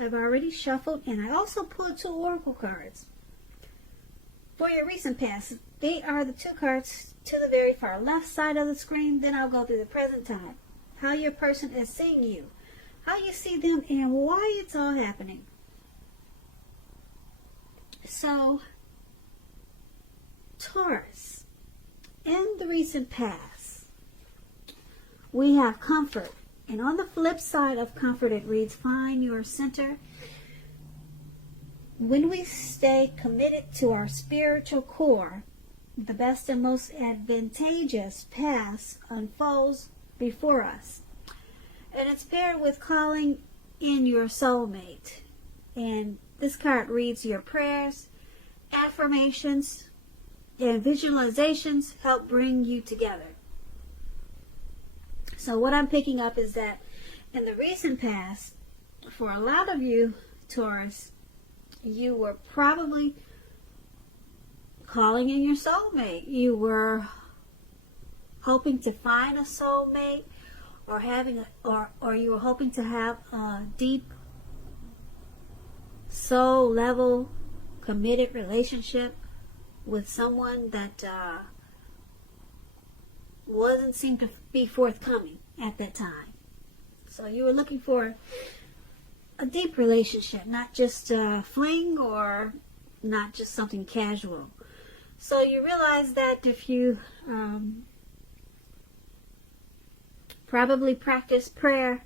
I've already shuffled, and I also pulled 2 oracle cards for your recent past. They are the 2 cards to the very far left side of the screen. Then I'll go through the present time, how your person is seeing you, how you see them, and why it's all happening. So, Taurus, in the recent past, we have comfort. And on the flip side of comfort, it reads, find your center. When we stay committed to our spiritual core, the best and most advantageous path unfolds before us. And it's paired with calling in your soulmate. And this card reads, your prayers, affirmations, and visualizations help bring you together. So what I'm picking up is that in the recent past, for a lot of you, Taurus, you were probably calling in your soulmate. You were hoping to find a soulmate, or you were hoping to have a deep soul level committed relationship with someone that wasn't seem to be forthcoming at that time. So you were looking for a deep relationship, not just a fling or not just something casual. So you realize that if you probably practice prayer,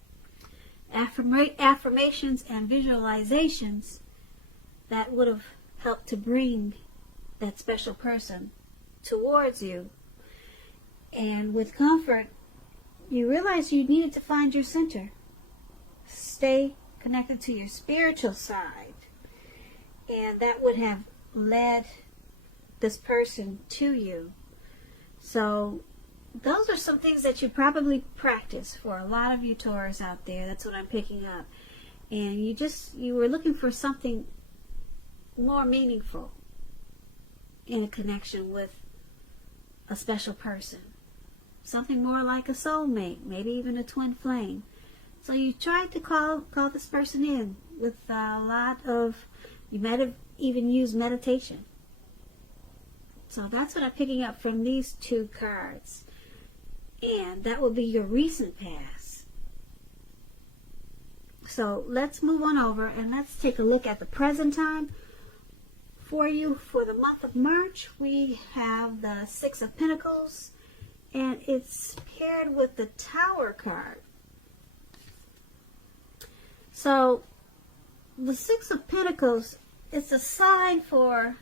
affirmations, and visualizations, that would have helped to bring that special person towards you. And with comfort, you realize you needed to find your center. Stay connected to your spiritual side. And that would have led this person to you. So those are some things that you probably practice for a lot of you Taurus out there. That's what I'm picking up. And you were looking for something more meaningful in a connection with a special person. Something more like a soulmate, maybe even a twin flame. So you tried to call this person in with a lot of, you might have even used meditation. So that's what I'm picking up from these 2 cards. And that will be your recent past. So let's move on over and let's take a look at the present time. For you, for the month of March, we have the 6 of Pentacles, and it's paired with the Tower card. So the 6 of Pentacles, it's a sign for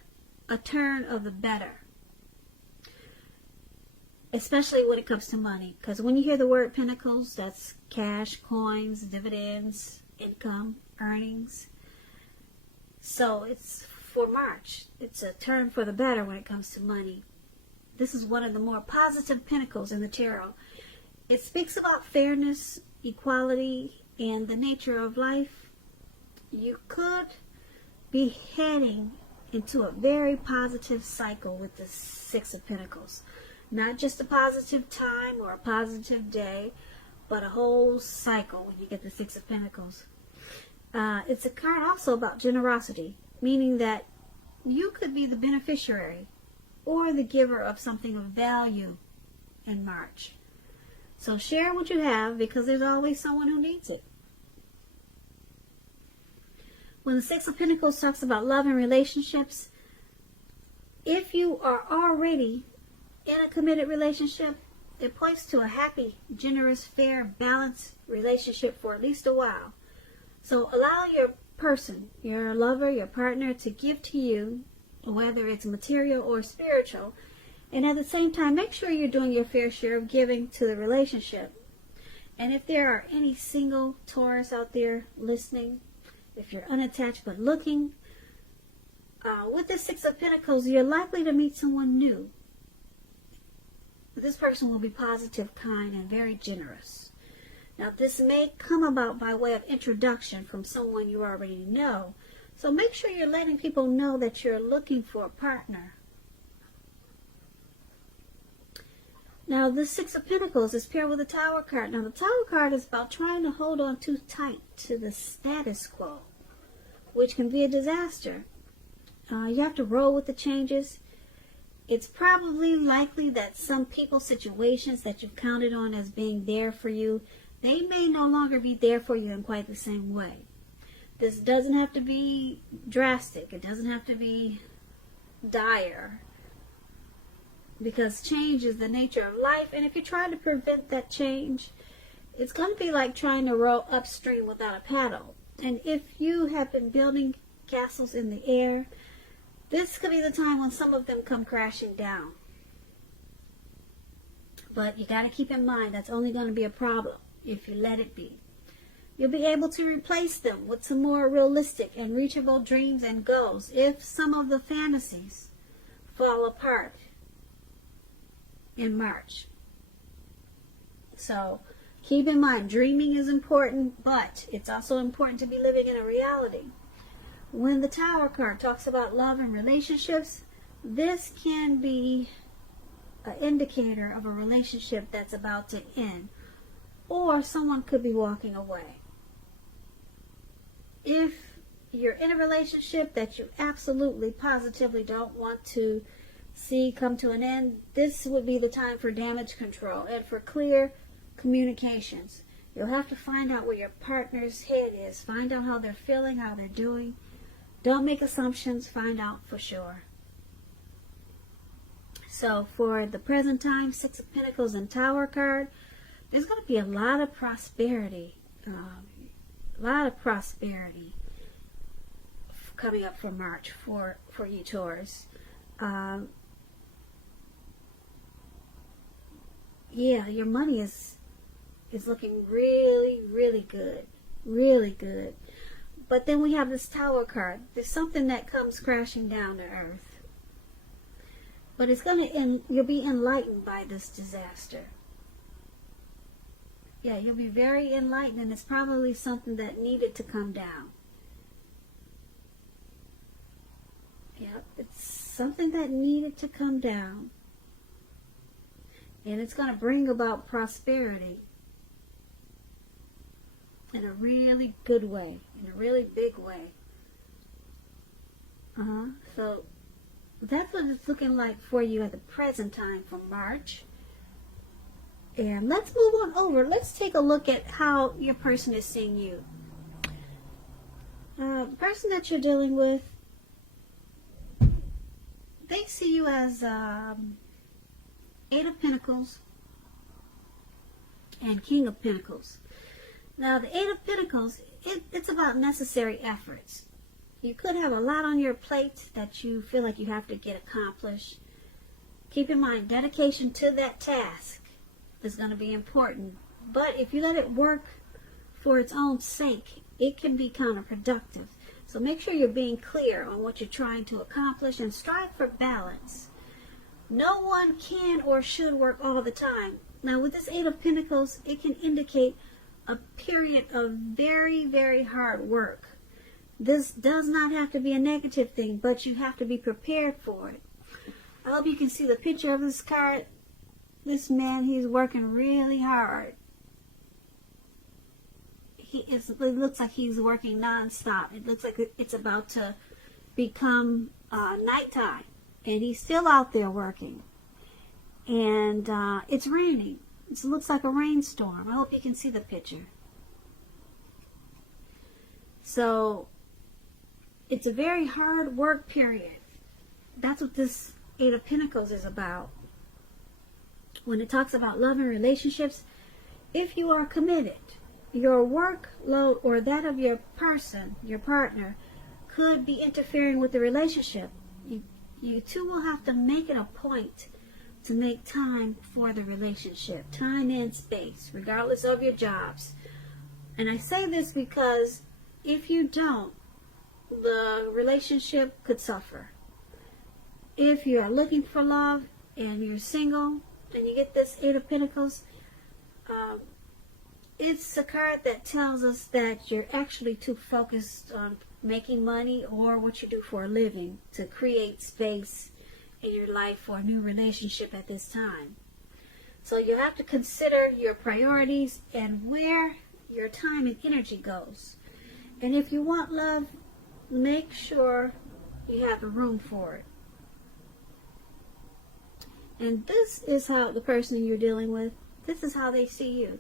a turn of the better, especially when it comes to money. Because when you hear the word Pentacles, that's cash, coins, dividends, income, earnings. So it's for March. It's a turn for the better when it comes to money. This is one of the more positive pentacles in the tarot. It speaks about fairness, equality, and the nature of life. You could be heading into a very positive cycle with the 6 of Pentacles. Not just a positive time or a positive day, but a whole cycle when you get the 6 of Pentacles. It's a card also about generosity, meaning that you could be the beneficiary or the giver of something of value in March. So share what you have, because there's always someone who needs it. When the 6 of Pentacles talks about love and relationships, if you are already in a committed relationship, it points to a happy, generous, fair, balanced relationship for at least a while. So allow your person, your lover, your partner, to give to you, whether it's material or spiritual, and at the same time make sure you're doing your fair share of giving to the relationship. And if there are any single Taurus out there listening, if you're unattached but looking, with the 6 of Pentacles, you're likely to meet someone new. This person will be positive, kind, and very generous. Now, this may come about by way of introduction from someone you already know. So make sure you're letting people know that you're looking for a partner. Now, the 6 of Pentacles is paired with the Tower card. Now, the Tower card is about trying to hold on too tight to the status quo. which can be a disaster. You have to roll with the changes. It's probably likely that some people, situations that you've counted on as being there for you, they may no longer be there for you in quite the same way. This doesn't have to be drastic. It doesn't have to be dire. Because change is the nature of life. And if you try to prevent that change, it's going to be like trying to row upstream without a paddle. And if you have been building castles in the air, this could be the time when some of them come crashing down. But you got to keep in mind that's only going to be a problem if you let it be. You'll be able to replace them with some more realistic and reachable dreams and goals if some of the fantasies fall apart in March. So keep in mind, dreaming is important, but it's also important to be living in a reality. When the Tower card talks about love and relationships, this can be an indicator of a relationship that's about to end, or someone could be walking away. If you're in a relationship that you absolutely, positively don't want to see come to an end, this would be the time for damage control and for clear communications. You'll have to find out where your partner's head is. Find out how they're feeling, how they're doing. Don't make assumptions. Find out for sure. So for the present time, Six of Pentacles and Tower card, there's going to be a lot of prosperity. Coming up for March for you Taurus. Yeah, your money is looking really, really good. Really good. But then we have this Tower card. There's something that comes crashing down to earth. But it's going to you'll be enlightened by this disaster. Yeah, you'll be very enlightened, and it's probably something that needed to come down. Yeah, it's something that needed to come down. And it's going to bring about prosperity in a really good way, in a really big way. So that's what it's looking like for you at the present time for March. And let's move on over. Let's take a look at how your person is seeing you. The person that you're dealing with, they see you as Eight of Pentacles and King of Pentacles. Now, the Eight of Pentacles, it's about necessary efforts. You could have a lot on your plate that you feel like you have to get accomplished. Keep in mind, dedication to that task is going to be important. But if you let it work for its own sake, it can be counterproductive. So make sure you're being clear on what you're trying to accomplish and strive for balance. No one can or should work all the time. Now, with this Eight of Pentacles, it can indicate a period of very, very hard work. This does not have to be a negative thing, but you have to be prepared for it. I hope you can see the picture of this card. This man, he's working really hard. It looks like he's working non-stop. It looks like it's about to become nighttime, and he's still out there working. And it's raining. It looks like a rainstorm. I hope you can see the picture. So it's a very hard work period. That's what this Eight of Pentacles is about. When it talks about love and relationships, if you are committed, your workload or that of your person, your partner, could be interfering with the relationship. You two will have to make it a point to make time for the relationship, time and space, regardless of your jobs. And I say this because if you don't, the relationship could suffer. If you are looking for love and you're single and you get this Eight of Pentacles, it's a card that tells us that you're actually too focused on making money or what you do for a living to create space in your life for a new relationship at this time. So you have to consider your priorities and where your time and energy goes. And if you want love, make sure you have the room for it. And this is how the person you're dealing with, this is how they see you.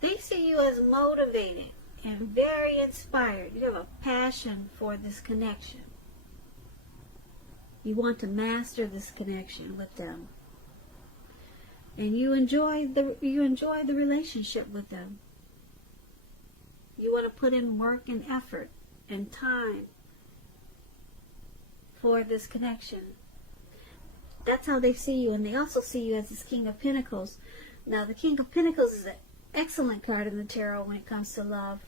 They see you as motivated and very inspired. You have a passion for this connection. You want to master this connection with them. And you enjoy the relationship with them. You want to put in work and effort and time for this connection. That's how they see you. And they also see you as this King of Pentacles. Now, the King of Pentacles is an excellent card in the tarot when it comes to love.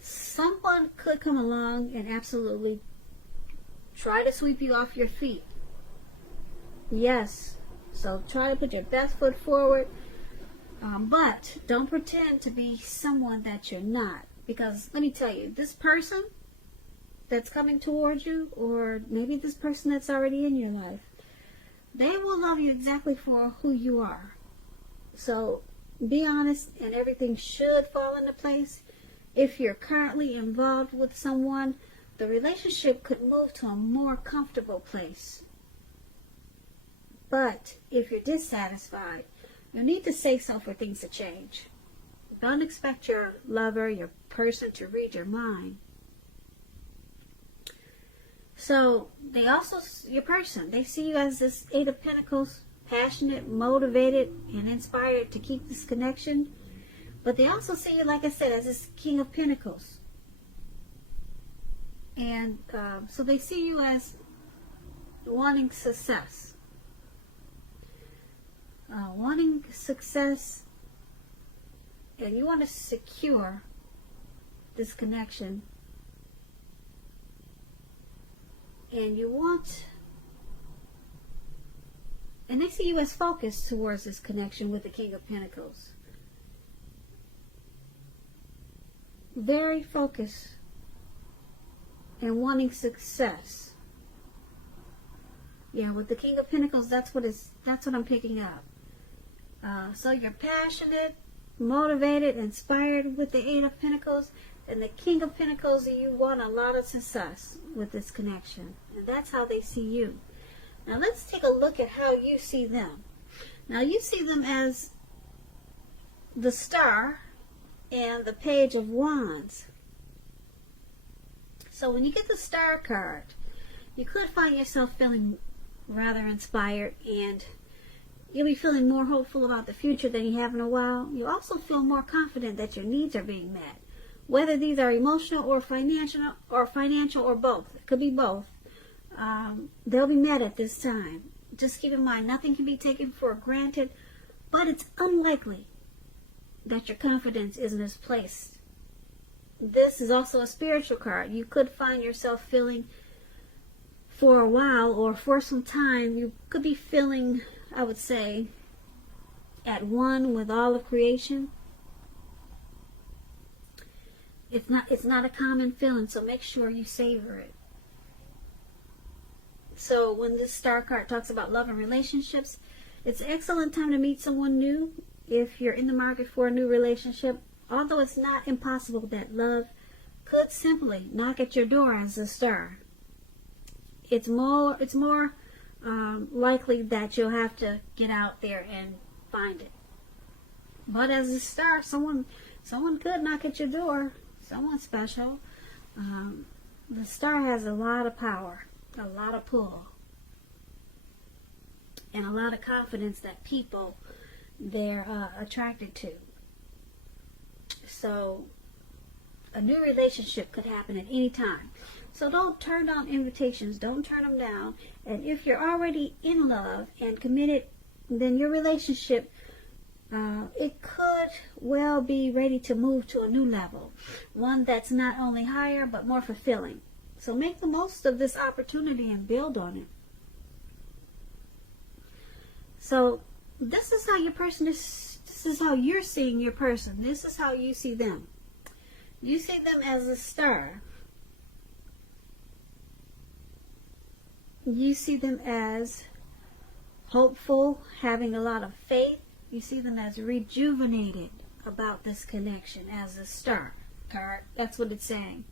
Someone could come along and absolutely try to sweep you off your feet. Yes. So try to put your best foot forward. But don't pretend to be someone that you're not. Because let me tell you, this person that's coming towards you, or maybe this person that's already in your life, they will love you exactly for who you are. So be honest, and everything should fall into place. If you're currently involved with someone, the relationship could move to a more comfortable place. But if you're dissatisfied, you need to say so for things to change. Don't expect your lover, your person, to read your mind. So they also, your person, they see you as this Eight of Pentacles, passionate, motivated, and inspired to keep this connection. But they also see you, like I said, as this King of Pentacles. And so they see you as wanting success. Wanting success, and you want to secure this connection. And you want, and they see you as focused towards this connection with the King of Pentacles. Very focused and wanting success. Yeah, with the King of Pentacles, that's what I'm picking up. So you're passionate, motivated, inspired with the Eight of Pentacles, and the King of Pentacles, you want a lot of success with this connection. And that's how they see you. Now let's take a look at how you see them. Now you see them as the Star and the Page of Wands. So when you get the Star card, you could find yourself feeling rather inspired, and you'll be feeling more hopeful about the future than you have in a while. You also feel more confident that your needs are being met. Whether these are emotional or financial or both. It could be both. They'll be met at this time. Just keep in mind, nothing can be taken for granted, but it's unlikely that your confidence is misplaced. This is also a spiritual card. You could find yourself feeling, for a while or for some time, you could be feeling, I would say, at one with all of creation. It's not a common feeling, so make sure you savor it. So when this Star card talks about love and relationships, it's an excellent time to meet someone new if you're in the market for a new relationship. Although it's not impossible that love could simply knock at your door as a Star. It's more likely that you'll have to get out there and find it. But as a Star, someone could knock at your door. Someone special. The Star has a lot of power, a lot of pull, and a lot of confidence that people they're attracted to. So a new relationship could happen at any time. So don't turn down invitations. Don't turn them down. And if you're already in love and committed, then your relationship, it could well be ready to move to a new level. One that's not only higher, but more fulfilling. So make the most of this opportunity and build on it. So this is how your person is. This is how you're seeing your person. This is how you see them. You see them as a Star. You see them as hopeful, having a lot of faith. You see them as rejuvenated about this connection as a Star card. That's what it's saying.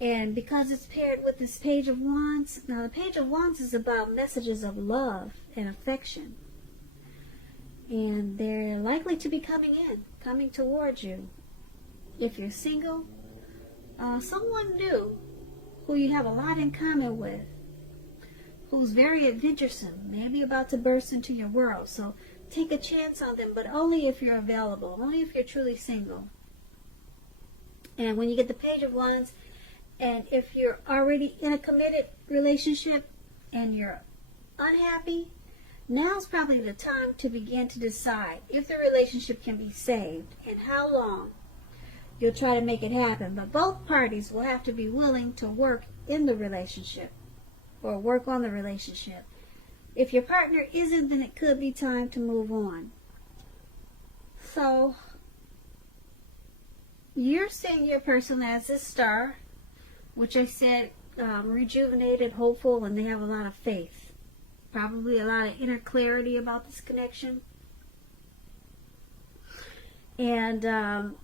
And because it's paired with this Page of Wands, now the Page of Wands is about messages of love and affection. And they're likely to be coming towards you. If you're single, someone new who you have a lot in common with, who's very adventuresome, maybe about to burst into your world. So take a chance on them, but only if you're available, only if you're truly single. And when you get the Page of Wands, and if you're already in a committed relationship and you're unhappy, now's probably the time to begin to decide if the relationship can be saved and how long you'll try to make it happen. But both parties will have to be willing to work in the relationship or work on the relationship. If your partner isn't, then it could be time to move on. So you're seeing your person as this star, which I said rejuvenated, hopeful, and they have a lot of faith. Probably a lot of inner clarity about this connection. And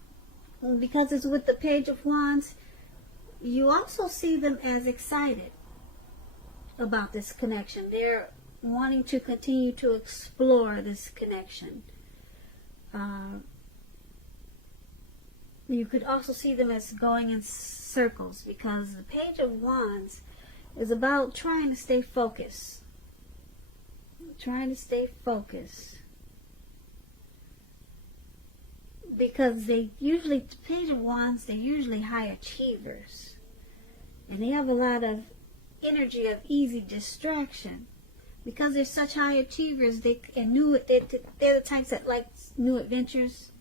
because it's with the Page of Wands, you also see them as excited about this connection. They're wanting to continue to explore this connection. You could also see them as going in circles, because the Page of Wands is about trying to stay focused. Because the Page of Wands, they're usually high achievers. And they have a lot of energy of easy distraction. Because they're such high achievers, they're the types that like new adventures,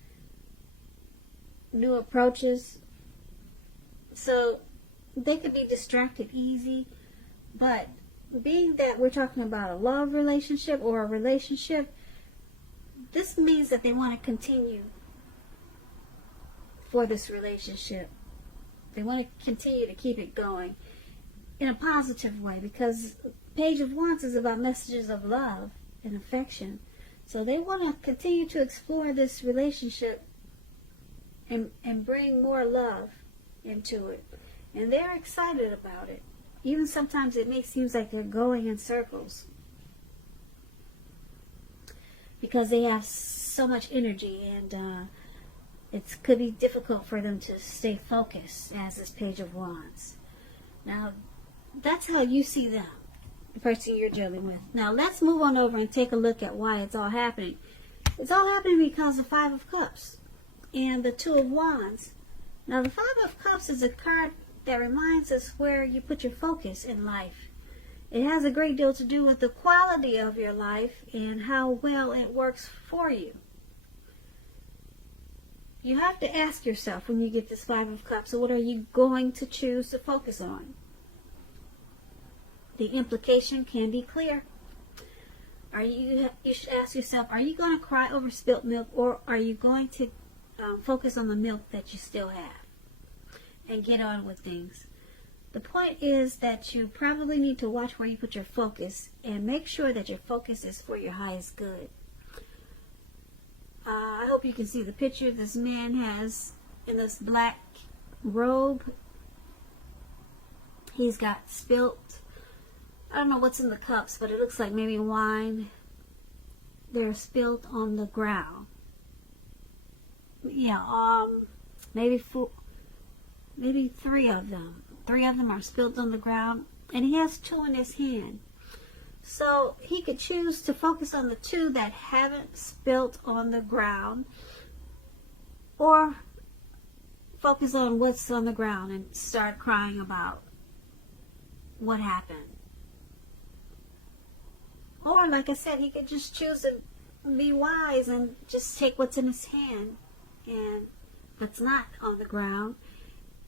new approaches. So they could be distracted easy. But being that we're talking about a love relationship or a relationship, this means that they want to continue for this relationship. They want to continue to keep it going in a positive way, because Page of Wands is about messages of love and affection. So they want to continue to explore this relationship and bring more love into it. And they're excited about it. Even sometimes it seems like they're going in circles, because they have so much energy, and it could be difficult for them to stay focused as this Page of Wands. Now, that's how you see them, the person you're dealing with. Now, let's move on over and take a look at why it's all happening. It's all happening because the Five of Cups and the Two of Wands. Now, the Five of Cups is a card that reminds us where you put your focus in life. It has a great deal to do with the quality of your life and how well it works for you. You have to ask yourself when you get this Five of Cups, so what are you going to choose to focus on? The implication can be clear. You should ask yourself, are you going to cry over spilt milk, or are you going to focus on the milk that you still have and get on with things? The point is that you probably need to watch where you put your focus and make sure that your focus is for your highest good. I hope you can see the picture this man has in this black robe. He's got spilt, I don't know what's in the cups, but it looks like maybe wine. They're spilt on the ground. Yeah, maybe three of them. Three of them are spilt on the ground, and he has two in his hand. So he could choose to focus on the two that haven't spilt on the ground, or focus on what's on the ground and start crying about what happened. Or, like I said, he could just choose to be wise and just take what's in his hand and that's not on the ground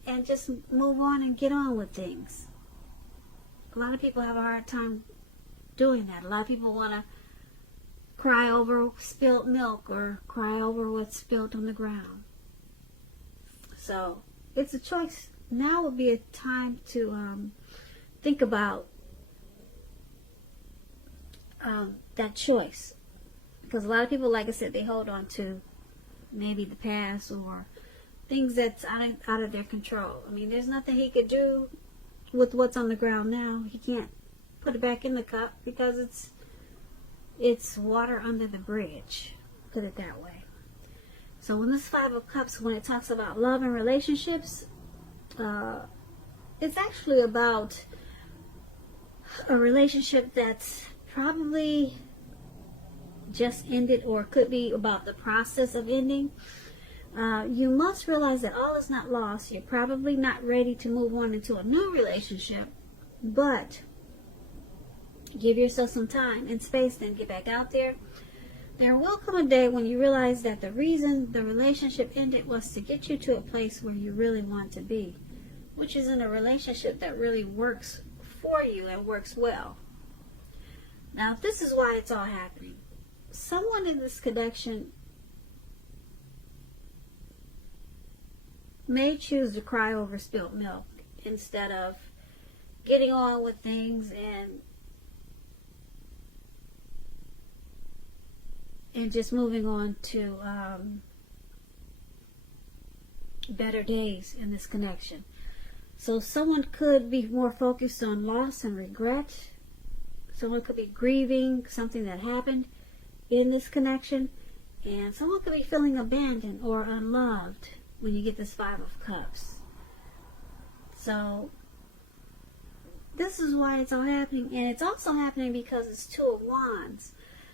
and just move on and get on with things. A lot of people have a hard time doing that. A lot of people want to cry over spilled milk or cry over what's spilled on the ground. So it's a choice. Now would be a time to think about that choice, because a lot of people, like I said, they hold on to maybe the past, or things that's out of their control. I mean, there's nothing he could do with what's on the ground now. He can't put it back in the cup because it's water under the bridge, put it that way. So when this Five of Cups, when it talks about love and relationships, it's actually about a relationship that's probably just ended, or could be about the process of ending. You must realize that all is not lost. You're probably not ready to move on into a new relationship, but give yourself some time and space, then get back out there. There will come a day when you realize that the reason the relationship ended was to get you to a place where you really want to be, which is in a relationship that really works for you and works well. Now, this is why it's all happening. Someone in this connection may choose to cry over spilt milk instead of getting on with things and just moving on to better days in this connection. So someone could be more focused on loss and regret. Someone could be grieving something that happened in this connection. And someone could be feeling abandoned or unloved when you get this Five of Cups. So this is why it's all happening. And it's also happening because it's Two of Wands.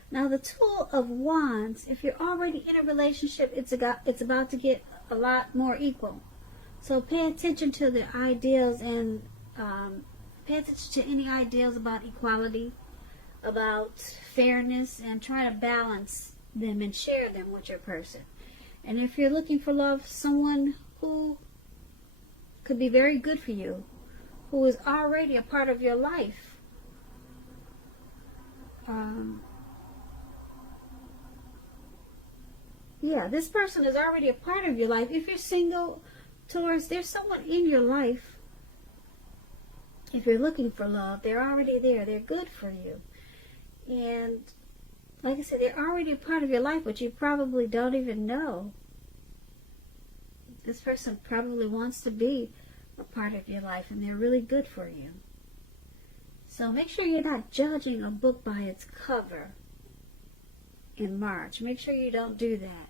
Now, the Two of Wands, if you're already in a relationship, it's about to get a lot more equal. So pay attention to the ideals and pay attention to any ideals about equality, about fairness, and try to balance them and share them with your person. And if you're looking for love, someone who could be very good for you, who is already a part of your life, yeah, this person is already a part of your life. If you're single, Taurus, there's someone in your life. If you're looking for love, they're already there. They're good for you. And like I said, they're already a part of your life, but you probably don't even know. This person probably wants to be a part of your life, and they're really good for you. So make sure you're not judging a book by its cover in March. Make sure you don't do that.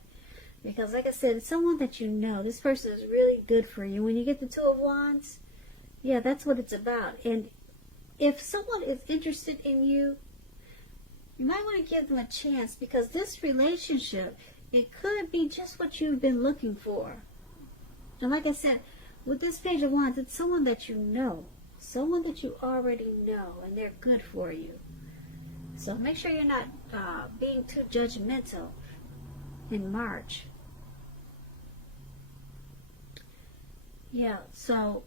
Because like I said, it's someone that you know. This person is really good for you. When you get the Two of Wands, yeah, that's what it's about. And if someone is interested in you, you might want to give them a chance, because this relationship, it could be just what you've been looking for. And like I said, with this Page of Wands, it's someone that you know. Someone that you already know, and they're good for you. So make sure you're not being too judgmental in March. Yeah, so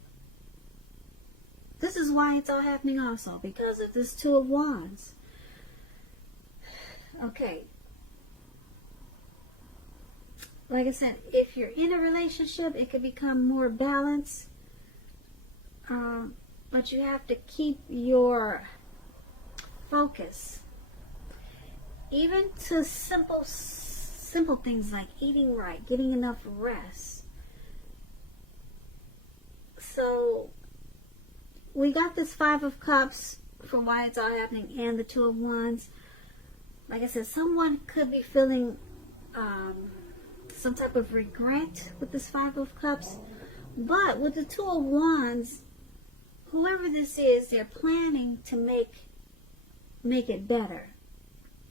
this is why it's all happening also, because of this Two of Wands. Okay. Like I said, if you're in a relationship, it could become more balanced. But you have to keep your focus. Even to simple things like eating right, getting enough rest. So we got this Five of Cups for why it's all happening, and the Two of Wands. Like I said, someone could be feeling some type of regret with this Five of Cups. But with the Two of Wands, whoever this is, they're planning to make it better.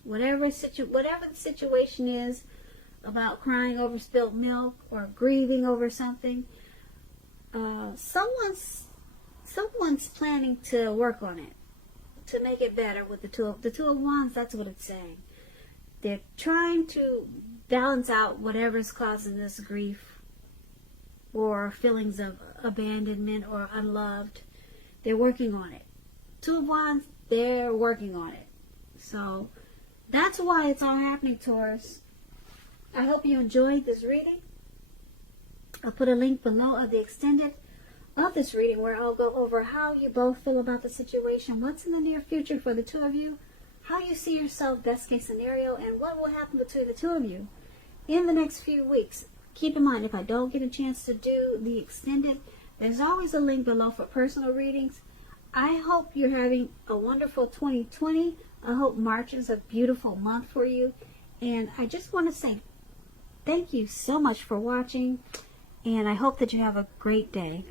Whatever the situation is about crying over spilled milk or grieving over something, someone's planning to work on it, to make it better with the Two of Wands. That's what it's saying. They're trying to balance out whatever's causing this grief or feelings of abandonment or unloved. They're working on it. Two of Wands, they're working on it. So that's why it's all happening, Taurus. I hope you enjoyed this reading. I'll put a link below of the extended of this reading where I'll go over how you both feel about the situation, what's in the near future for the two of you, how you see yourself best case scenario, and what will happen between the two of you in the next few weeks. keep in mind, if I don't get a chance to do the extended, there's always a link below for personal readings. I hope you're having a wonderful 2020. I hope March is a beautiful month for you. And I just want to say thank you so much for watching. And I hope that you have a great day.